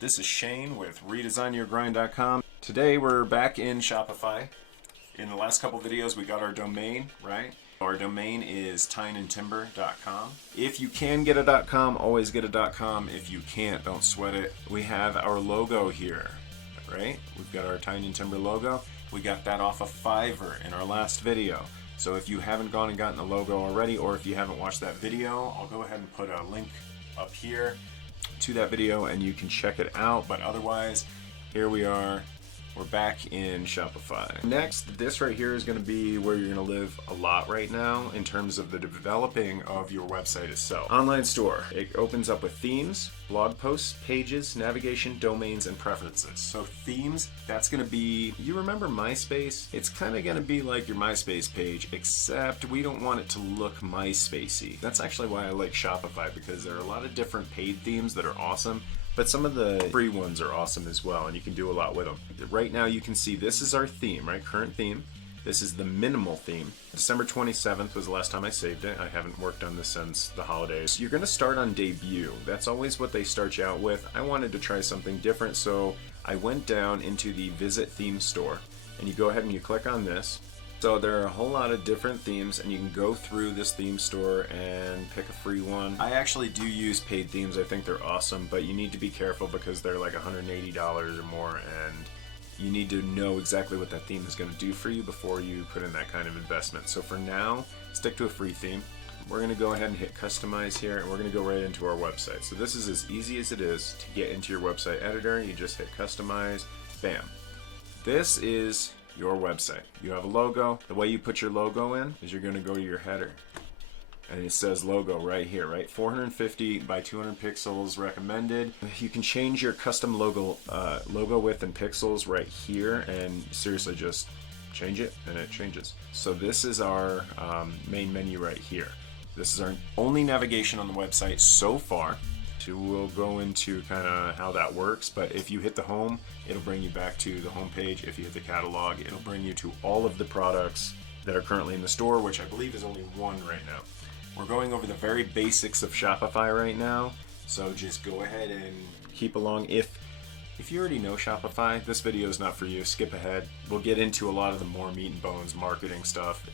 This is Shane with ReDesignYourGrind.com. Today we're back in Shopify. In the last couple videos we got our domain, right? Our domain is tineandtimber.com. If you can get a .com, always get a .com. If you can't, don't sweat it. We have our logo here, right? We've got our Tine and Timber logo. We got that off of Fiverr in our last video. So if you haven't gone and gotten the logo already, or if you haven't watched that video, I'll go ahead and put a link up here to that video and you can check it out. But otherwise, here we are. We're back in Shopify. Next, this right here is going to be where you're going to live a lot right now in terms of the developing of your website itself. Online store. It opens up with themes, blog posts, pages, navigation, domains, and preferences. So themes, that's going to be, you remember MySpace? It's kind of going to be like your MySpace page, except we don't want it to look MySpacey. That's actually why I like Shopify, because there are a lot of different paid themes that are awesome. But some of the free ones are awesome as well, and you can do a lot with them. Right now you can see this is our theme, right? Current theme. This is the minimal theme. December 27th was the last time I saved it. I haven't worked on this since the holidays. You're gonna start on debut. That's always what they start you out with. I wanted to try something different, so I went down into the Visit Theme Store, and you go ahead and you click on this. So there are a whole lot of different themes, and you can go through this theme store and pick a free one. I actually do use paid themes. I think they're awesome, but you need to be careful because they're like $180 or more, and you need to know exactly what that theme is going to do for you before you put in that kind of investment. So for now, stick to a free theme. We're going to go ahead and hit customize here, and we're going to go right into our website. So this is as easy as it is to get into your website editor. You just hit customize, bam. This is your website. You have a logo. The way you put your logo in is you're going to go to your header, and it says logo right here, right? 450 by 200 pixels recommended. You can change your custom logo width and pixels right here, and seriously just change it and it changes. So this is our main menu right here. This is our only navigation on the website so far. We'll go into kind of how that works, but if you hit the home, it'll bring you back to the home page. If you hit the catalog, it'll bring you to all of the products that are currently in the store, which I believe is only one right now. We're going over the very basics of Shopify right now, so just go ahead and keep along. If you already know Shopify, this video is not for you. Skip ahead. We'll get into a lot of the more meat and bones marketing stuff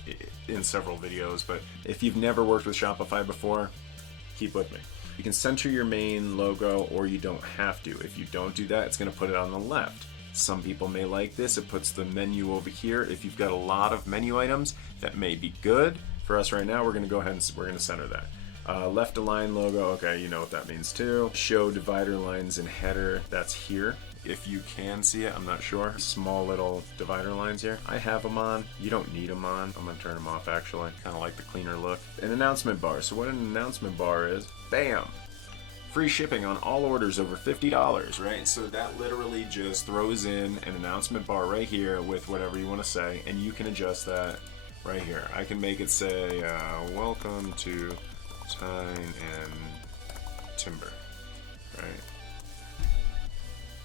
in several videos, but if you've never worked with Shopify before, keep with me. You can center your main logo, or you don't have to. If you don't do that, it's going to put it on the left. Some people may like this. It puts the menu over here. If you've got a lot of menu items, that may be good. For us right now, we're going to go ahead and we're going to center that. Left align logo, okay, you know what that means too. Show divider lines and header, that's here. If you can see it, I'm not sure. Small little divider lines here. I have them on. You don't need them on. I'm gonna turn them off actually. Kind of like the cleaner look. An announcement bar. So what an announcement bar is, bam! Free shipping on all orders over $50, right? So that literally just throws in an announcement bar right here with whatever you want to say, and you can adjust that right here. I can make it say, welcome to Tine and Timber, right?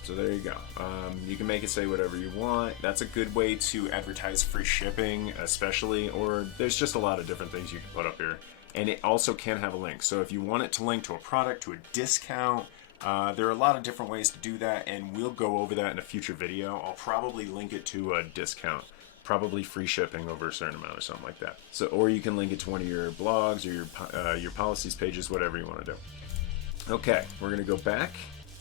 So there you go. You can make it say whatever you want. That's a good way to advertise free shipping, especially, or there's just a lot of different things you can put up here. And it also can have a link. So if you want it to link to a product, to a discount, there are a lot of different ways to do that, and we'll go over that in a future video. I'll probably link it to a discount, probably free shipping over a certain amount or something like that. So, or you can link it to one of your blogs or your policies pages, whatever you want to do. Okay, we're gonna go back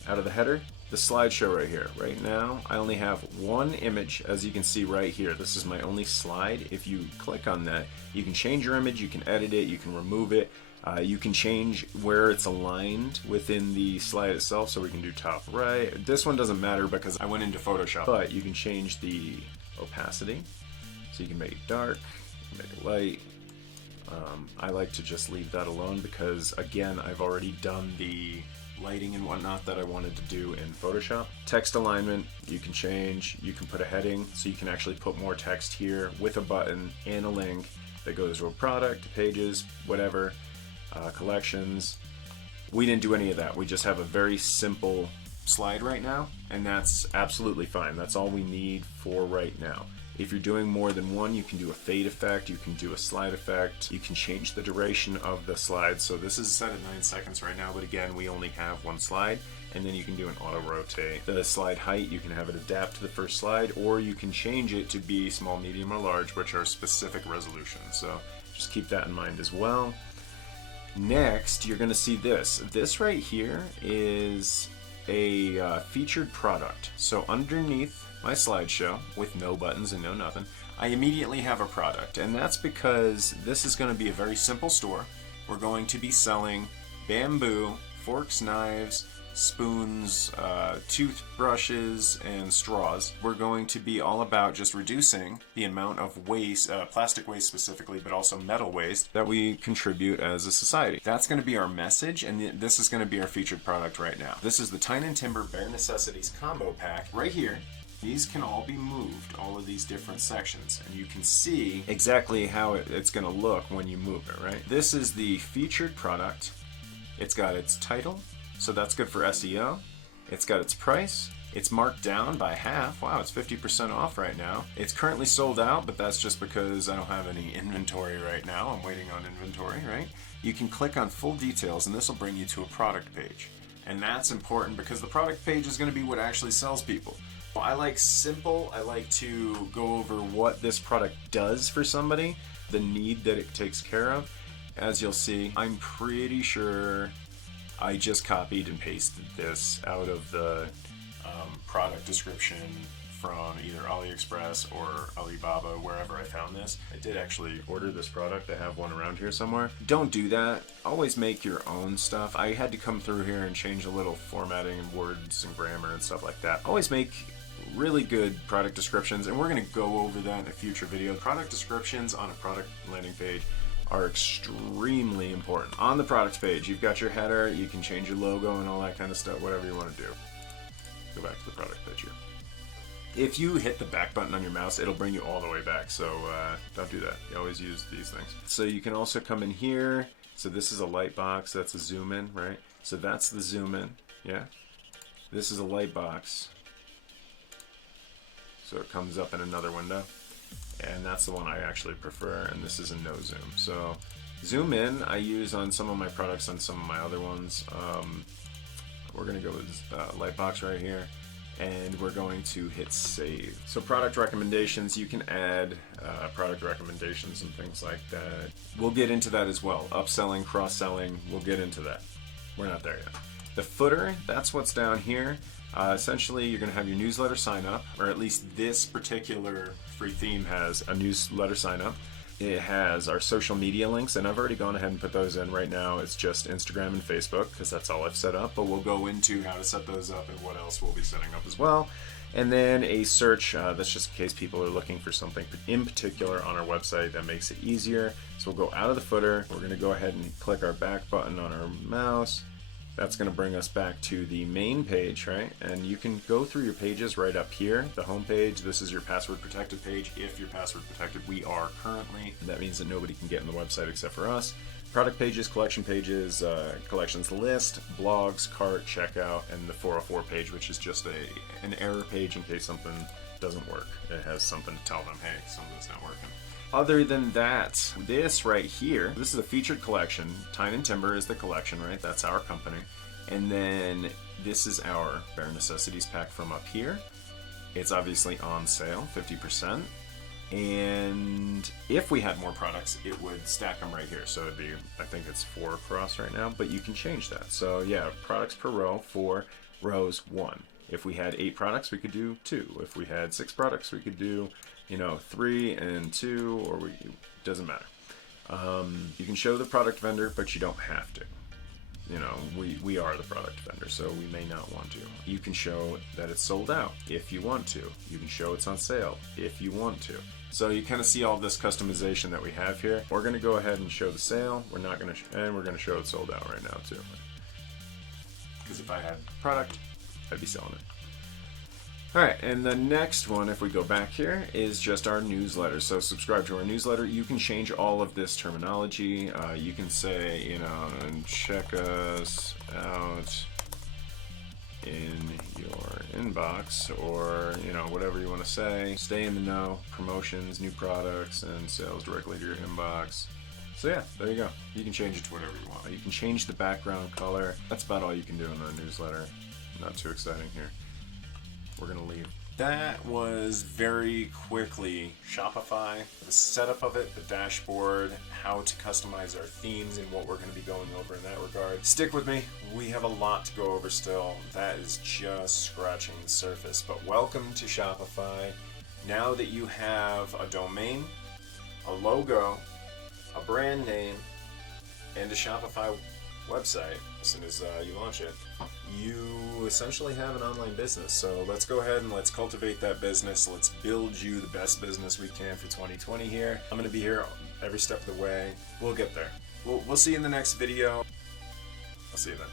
out of the header. The slideshow right here. Right now, I only have one image, as you can see right here. This is my only slide. If you click on that, you can change your image, you can edit it, you can remove it. You can change where it's aligned within the slide itself, so we can do top right. This one doesn't matter because I went into Photoshop, but you can change the opacity. So you can make it dark, make it light. I like to just leave that alone because, again, I've already done the lighting and whatnot that I wanted to do in Photoshop. Text alignment, you can change. You can put a heading, so you can actually put more text here with a button and a link that goes to a product, to pages, whatever, collections. We didn't do any of that. We just have a very simple slide right now, and that's absolutely fine. That's all we need for right now. If you're doing more than one, you can do a fade effect, you can do a slide effect, you can change the duration of the slide. So this is set at 9 seconds right now, but again, we only have one slide. and then you can do an auto rotate. The slide height, you can have it adapt to the first slide, or you can change it to be small, medium, or large, which are specific resolutions. So just keep that in mind as well. Next, you're going to see this. This right here is a featured product. So underneath my slideshow, with no buttons and no nothing, I immediately have a product, and that's because this is going to be a very simple store. We're going to be selling bamboo, forks, knives, spoons, toothbrushes, and straws. We're going to be all about just reducing the amount of waste, plastic waste specifically, but also metal waste that we contribute as a society. That's going to be our message, and this is going to be our featured product right now. This is the Tyne and Timber Bare Necessities Combo Pack right here. These can all be moved, all of these different sections, and you can see exactly how it's going to look when you move it, right? This is the featured product. It's got its title, so that's good for SEO. It's got its price. It's marked down by half. Wow, it's 50% off right now. It's currently sold out, but that's just because I don't have any inventory right now. I'm waiting on inventory, right? You can click on full details, and this will bring you to a product page. And that's important because the product page is going to be what actually sells people. I like simple. I like to go over what this product does for somebody, the need that it takes care of. As you'll see, I'm pretty sure I just copied and pasted this out of the product description from either AliExpress or Alibaba, wherever I found this. I did actually order this product. I have one around here somewhere. Don't do that. Always make your own stuff. I had to come through here and change a little formatting and words and grammar and stuff like that. Always make really good product descriptions, and we're going to go over that in a future video. Product descriptions on a product landing page are extremely important. On the product page, you've got your header, you can change your logo and all that kind of stuff, whatever you want to do. Go back to the product page here. If you hit the back button on your mouse, it'll bring you all the way back, so don't do that. You always use these things. So you can also come in here. So this is a light box, that's a zoom in, right? So that's the zoom in, yeah? This is a light box. So it comes up in another window, and that's the one I actually prefer, and this is a no zoom. So zoom in I use on some of my products, on some of my other ones. We're going to go with light box right here, and we're going to hit save. So product recommendations, you can add product recommendations and things like that. We'll get into that as well. Upselling, cross-selling, we'll get into that. We're not there yet. The footer, that's what's down here. Essentially, you're going to have your newsletter sign up, or at least this particular free theme has a newsletter sign up. It has our social media links, and I've already gone ahead and put those in. Right now it's just Instagram and Facebook because that's all I've set up, but we'll go into how to set those up and what else we'll be setting up as well. And then a search, that's just in case people are looking for something in particular on our website that makes it easier. So we'll go out of the footer. We're going to go ahead and click our back button on our mouse. That's going to bring us back to the main page, right? And you can go through your pages right up here, the home page. This is your password protected page. If you're password protected, we are currently. That means that nobody can get in the website except for us. Product pages, collections list, blogs, cart, checkout, and the 404 page, which is just an error page in case something doesn't work. It has something to tell them, hey, something's not working. Other than that, this right here, this is a featured collection. Tyne and Timber is the collection, right? That's our company. And then this is our Bare Necessities pack from up here. It's obviously on sale, 50%. And if we had more products, it would stack them right here. So it'd be, I think it's 4 across right now, but you can change that. So yeah, products per row, 4 rows, 1. If we had 8 products, we could do 2. If we had 6 products, we could do 3 and 2, or it doesn't matter. You can show the product vendor, but you don't have to. We are the product vendor, so we may not want to. You can show that it's sold out if you want to. You can show it's on sale if you want to. So you kind of see all this customization that we have here. We're going to go ahead and show the sale. We're not going to, and we're going to show it's sold out right now too. Because if I had product, I'd be selling it. Alright, and the next one, if we go back here, is just our newsletter. So subscribe to our newsletter. You can change all of this terminology. You can say, check us out in your inbox, or, whatever you want to say. Stay in the know, promotions, new products, and sales directly to your inbox. So yeah, there you go. You can change it to whatever you want. You can change the background color. That's about all you can do in the newsletter. not too exciting here. We're gonna leave. That was very quickly Shopify, the setup of it, the dashboard, how to customize our themes, and what we're going to be going over in that regard. Stick with me. We have a lot to go over still. That is just scratching the surface. But welcome to Shopify. Now that you have a domain, a logo, a brand name, and a Shopify website, as soon as you launch it, you essentially have an online business. So let's go ahead and let's cultivate that business. Let's build you the best business we can for 2020 here. I'm going to be here every step of the way. We'll get there. We'll see you in the next video. I'll see you then.